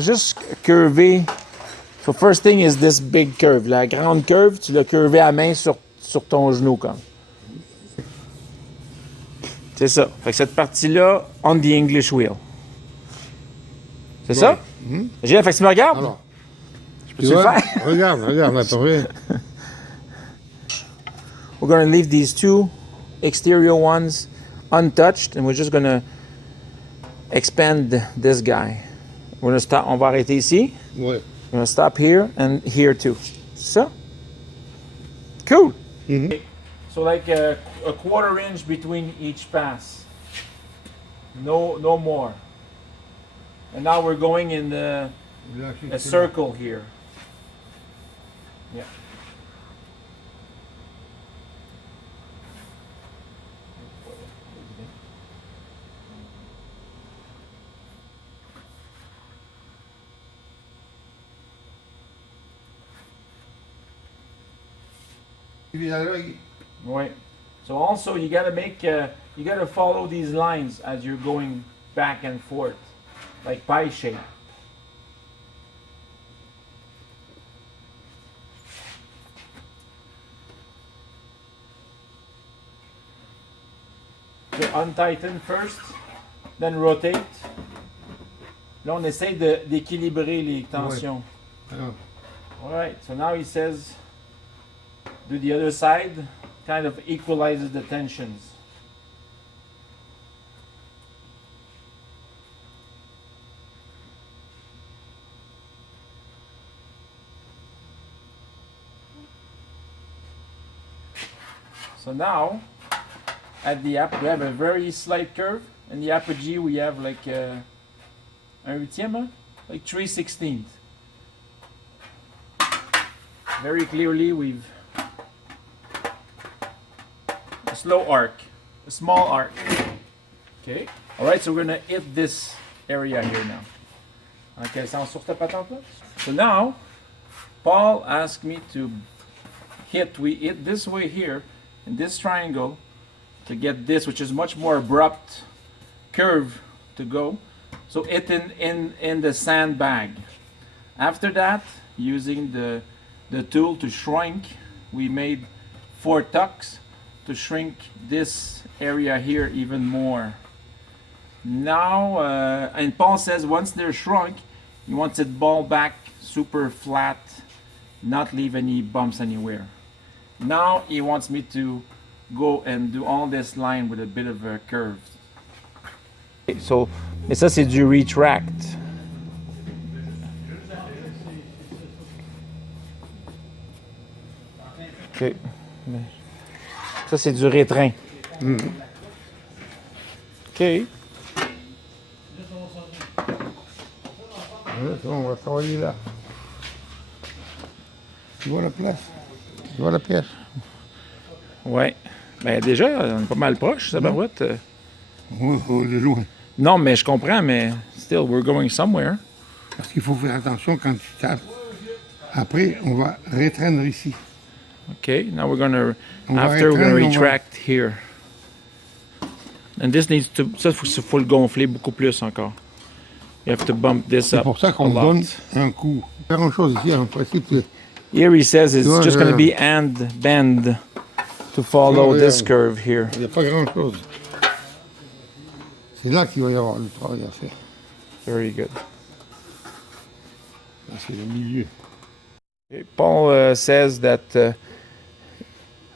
Juste curver. So first thing is this big curve. La grande curve, tu l'as curvé à main sur ton genou comme. C'est ça. Fait que cette partie-là, on the English wheel. C'est ça? J'ai fait que tu me regardes? Alors, je peux-tu le faire? Regarde, attends. We're going to leave these two exterior ones untouched and we're just going to expand this guy. We're going to stop. On va arrêter ici. Ouais. We're going to stop here and here too. So, cool. Mm-hmm. So like a quarter inch between each pass. No more. And now we're going in a circle here. Yeah. Right. So also you gotta you gotta follow these lines as you're going back and forth, like pie shape. So untighten first, then rotate. Là on essaie d'équilibrer les tensions. Ouais. All right. So now he says, do the other side, kind of equalizes the tensions. So now, at the we have a very slight curve, and the apogee we have like un huitième, like 3/16. Very clearly we've a slow arc, a small arc. Okay. All right. So we're gonna hit this area here now. Okay. Sur ta patente là. So now, Paul asked me to we hit this way here in this triangle to get this, which is much more abrupt curve to go. So it in the sandbag. After that, using the tool to shrink, we made 4 tucks to shrink this area here even more. Now, and Paul says once they're shrunk, he wants it ball back super flat, not leave any bumps anywhere. Now he wants me to go and do all this line with a bit of a curve. So, mais ça c'est du retract. Ok. Ça c'est du rétrain. Ok. On va travailler là. Tu vois la place? Tu vois la pièce? Ouais. Ben déjà, on est pas mal proche, ça barouette. Oui, faut aller loin. Non, mais je comprends, mais still, we're going somewhere. Parce qu'il faut faire attention quand tu tapes. Après, on va rétraindre ici. Okay, now we're gonna, we're gonna retract here. And this needs to, ça, faut le gonfler beaucoup plus encore. You have to bump this up. C'est pour ça qu'on donne un coup. Faire une chose ici, en principe. Here he says it's just going to be and bend to follow this curve here. Il n'y a pas grand chose. C'est là qu'il va y avoir le travail à faire. Very good. C'est le milieu. Paul says that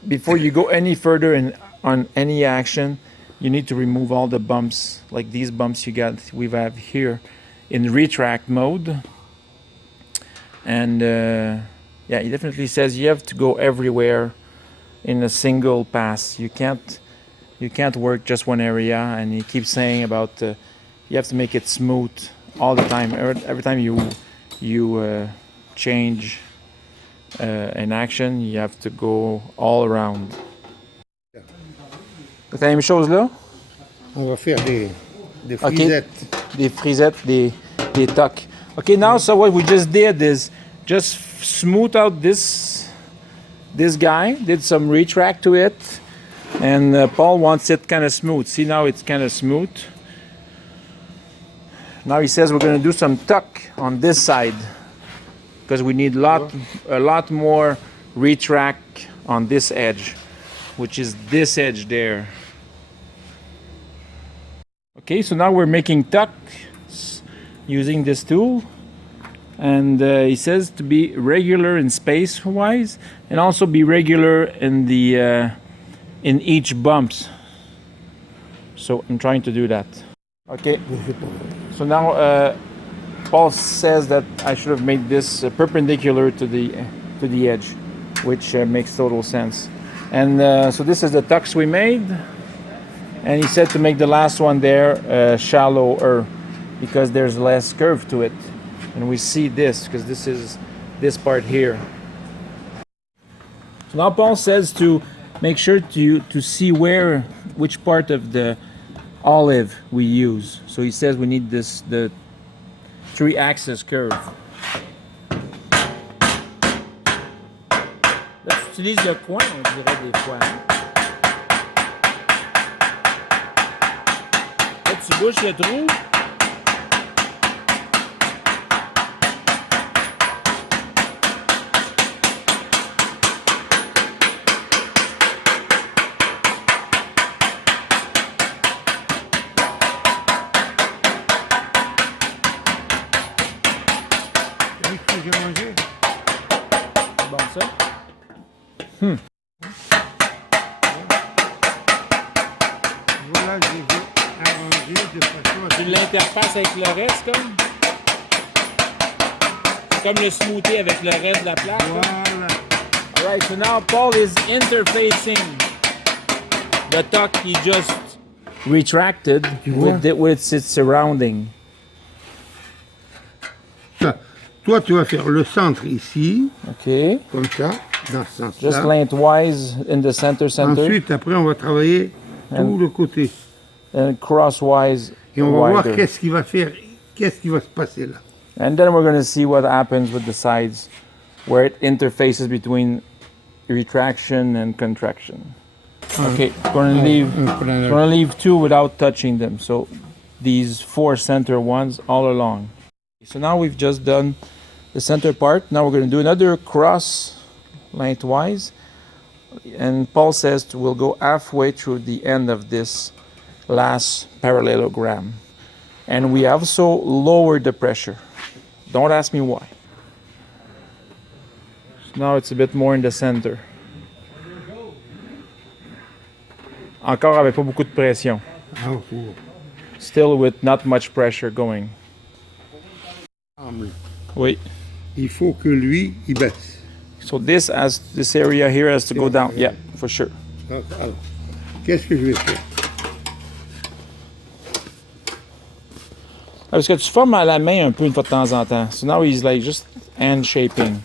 before you go any further on any action, you need to remove all the bumps, like these bumps we have here in retract mode. And yeah, he definitely says you have to go everywhere in a single pass. You can't work just one area, and he keeps saying about you have to make it smooth all the time. Every time you change an action, you have to go all around. C'est la même chose là? On va faire des frisettes. Okay. Des frisettes, des tucks. Okay, now so what we just did is just smooth out this guy, did some retract to it, and Paul wants it kind of smooth. See, now it's kind of smooth. Now he says we're going to do some tuck on this side because we need a lot more retract on this edge, which is this edge there. Okay, so now we're making tucks using this tool, and he says to be regular in space wise and also be regular in the in each bumps. So I'm trying to do that. Okay, so now Paul says that I should have made this perpendicular to the edge, which makes total sense. And so this is the tucks we made, and he said to make the last one there shallower because there's less curve to it, and we see this because this is this part here. So now Paul says to make sure to see which part of the olive we use. So he says we need the 3-axis curve. Là, tu utilises le coin, on dirait des fois. Hein? Là, tu bouches le trou. Bon, ça. Voilà, je vais arranger de façon à... Tu l'interfaces avec le reste, comme? C'est comme le smoothie avec le reste de la plaque. Voilà. Alright, so now Paul is interfacing the tuck he just retracted with its surrounding. Toi, tu vas faire le centre ici, Okay. comme ça, dans ce Just sens-là. lengthwise in the center. Ensuite, après, on va travailler tout le côté. And crosswise Et on va voir wider. qu'est-ce qu'il va faire, qu'est-ce qui va se passer là. And then we're going to see what happens with the sides where it interfaces between retraction and contraction. Okay, we're going to leave 2 without touching them. So these 4 center ones all along. So now we've just done the center part. Now we're going to do another cross lengthwise. And Paul says we'll go halfway through the end of this last parallelogram. And we also lowered the pressure. Don't ask me why. Now it's a bit more in the center. Encore avec pas beaucoup de pression. Ah, pour... Still with not much pressure going. Oui. Il faut que lui, il baisse. So this area here has to go down. Yeah, for sure. Alors, qu'est-ce que je vais faire? Parce que tu formes à la main un peu une fois de temps en temps. So now he's like just hand shaping.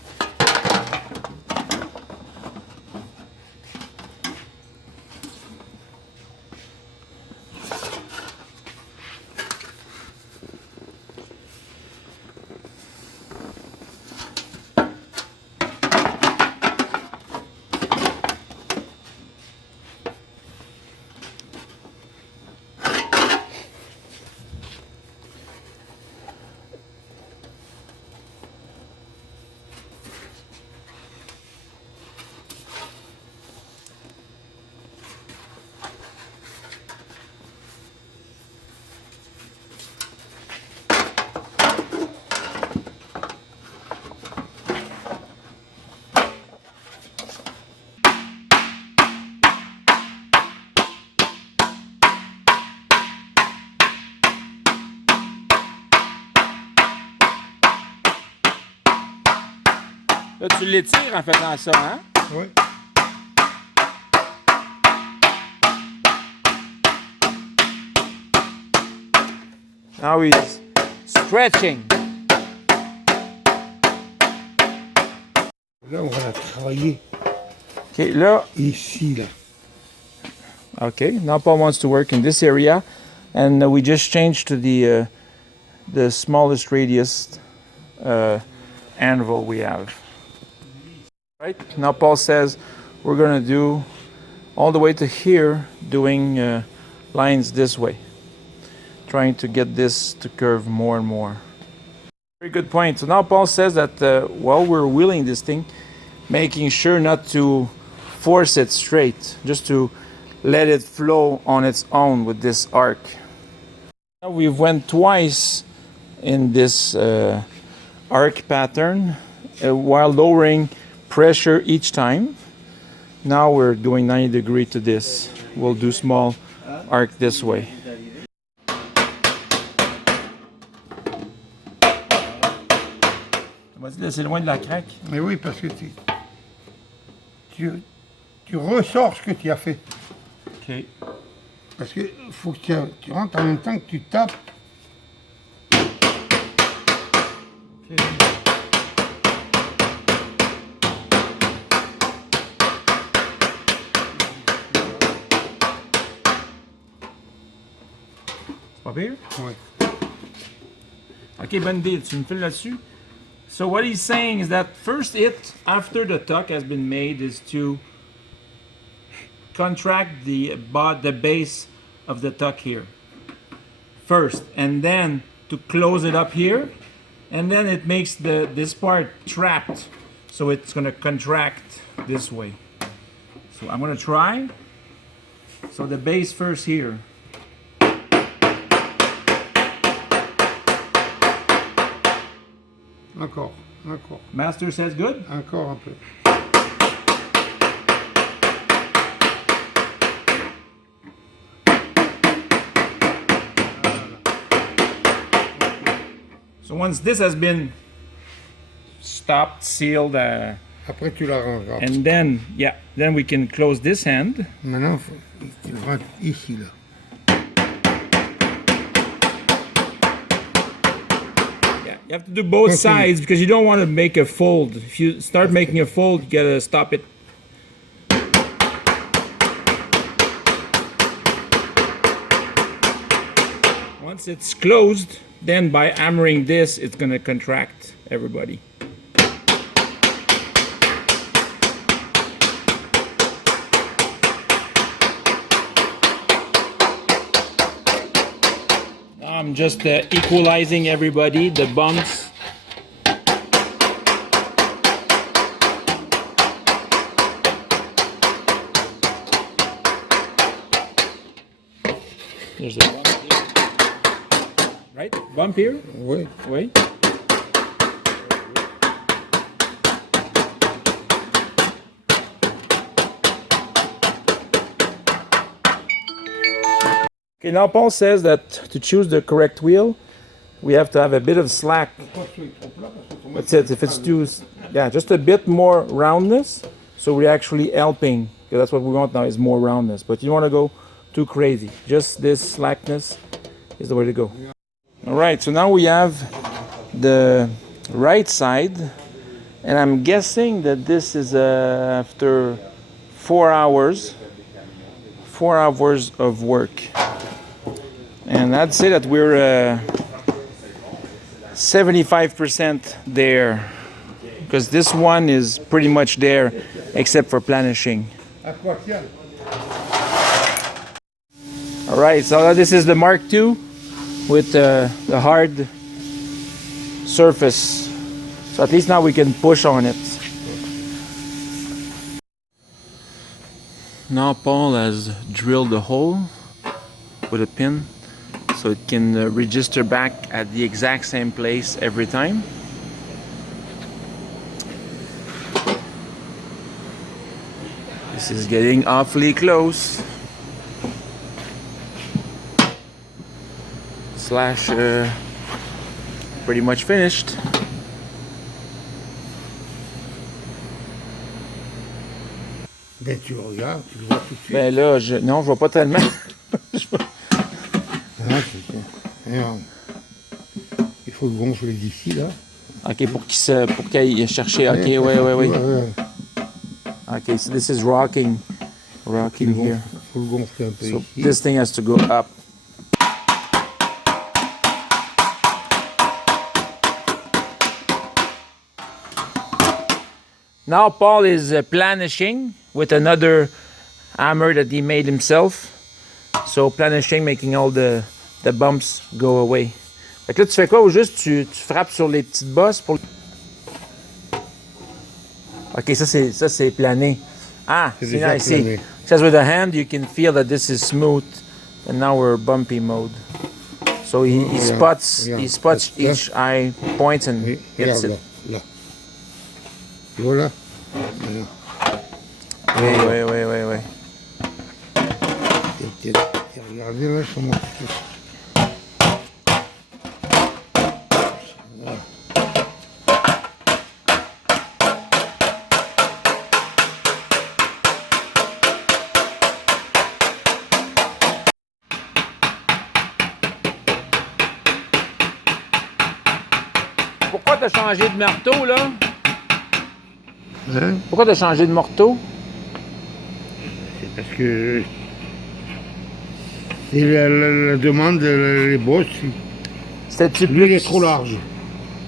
Là, tu l'étires en faisant ça, hein? Oui. Now he's stretching. Là, on va la travailler Okay, là. ici, là. Okay, now Paul wants to work in this area, and we just changed to the smallest radius anvil we have. Right, now Paul says we're going to do all the way to here, doing lines this way, trying to get this to curve more and more. Very good point. So now Paul says that while we're wheeling this thing, making sure not to force it straight, just to let it flow on its own with this arc. Now we've went twice in this arc pattern while lowering pressure each time. Now we're doing 90 degrees to this. We'll do small arc this way. On va se laisser loin de la craque. Mais oui, parce que tu ressors ce que tu as fait. Ok. Parce que faut que tu rentres en même temps que tu tapes. Okay. C'est pas pire? Ouais. Ok, bonne idée. Tu me files là-dessus? So what he's saying is that first hit after the tuck has been made is to contract the base of the tuck here first, and then to close it up here, and then it makes this part trapped, so it's going to contract this way. So I'm going to try. So the base first here. Encore. Master says good. Encore un peu. So once this has been stopped, sealed, Après tu l'arrangeras. and then we can close this hand. Maintenant, tu rentres ici là. Yeah, you have to do both sides because you don't want to make a fold. If you start making a fold, you gotta stop it. Once it's closed, then by hammering this, it's gonna contract everybody. I'm just equalizing everybody, the bumps. There's a bump here. Right? Bump here? Oui. Oui. Okay, now Paul says that to choose the correct wheel, we have to have a bit of slack. That's it. If it's too, just a bit more roundness, so we're actually helping, because that's what we want now is more roundness. But you don't want to go too crazy. Just this slackness is the way to go. All right, so now we have the right side, and I'm guessing that this is after 4 hours. 4 hours of work. And I'd say that we're 75% there, because this one is pretty much there except for planishing. All right, so this is the Mark II with the hard surface. So at least now we can push on it. Now Paul has drilled a hole with a pin, so it can register back at the exact same place every time. This is getting awfully close. Slash pretty much finished. Ben tu regardes, tu le vois tout de suite. Ben là, non, je vois pas tellement. Il faut le gonfler d'ici là. Ok, pour qu'il aille chercher. Ok, ouais. Ok, so this is rocking here. Il faut le gonfler un peu So ici. this thing has to go up. Now Paul is planishing with another hammer that he made himself. So planishing, making all the bumps go away Fait que là, tu fais quoi au juste? Tu frappes sur les petites bosses pour... OK, ça c'est plané. Ah, C'est see, déjà now I see. plané. Because with the hand, you can feel that this is smooth. And now we're bumpy mode. So he Regarde, spots là. each eye points and Oui, hits regarde it. là. Tu vois là? Oui. Et regardez là comment tu fais. Pourquoi t'as changé de marteau, là? Hein? Pourquoi t'as changé de marteau? C'est parce que c'est la demande, les bosses, C'était-tu lui il plus... est trop large.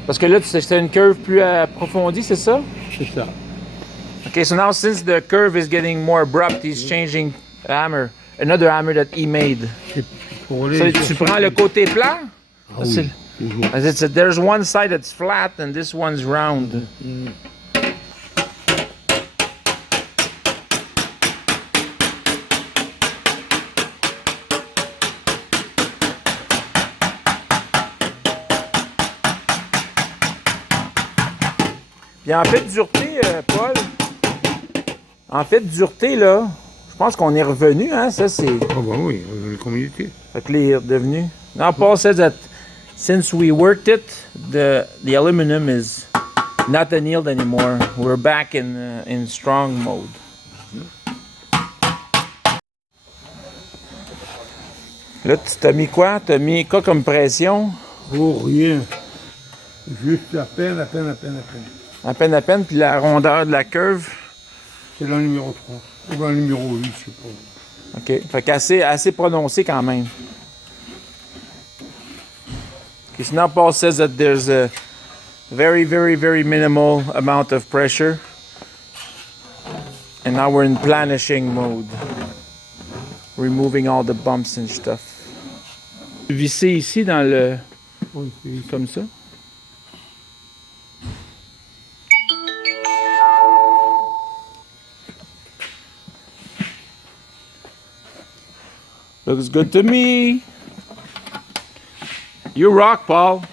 Parce que là, c'était une curve plus approfondie, c'est ça? C'est ça. Okay, so now since the curve is getting more abrupt, he's changing hammer. Another hammer that he made. C'est pour aller So, tu chercher- prends le côté plat? Ah oui, toujours. As it's there's one side that's flat and this one's round. Puis en fait, dureté, Paul, en fait, dureté, là, je pense qu'on est revenu, hein, ça c'est... Ah bah oui, les communautés. Fait que les redevenu. Now Paul says that since we worked it, the aluminum is not annealed anymore. We're back in strong mode. Là, tu t'as mis quoi? T'as mis quoi comme pression? Oh, rien. Juste à peine. À peine, puis la rondeur de la curve. C'est le numéro 3. Ou le numéro 8, je sais pas. OK. Fait qu'assez prononcé quand même. Okay, so now Paul says that there's a very minimal amount of pressure. And now we're in planishing mode. Removing all the bumps and stuff. Visser ici dans le... Oui, c'est comme ça. Looks good to me. You rock, Paul.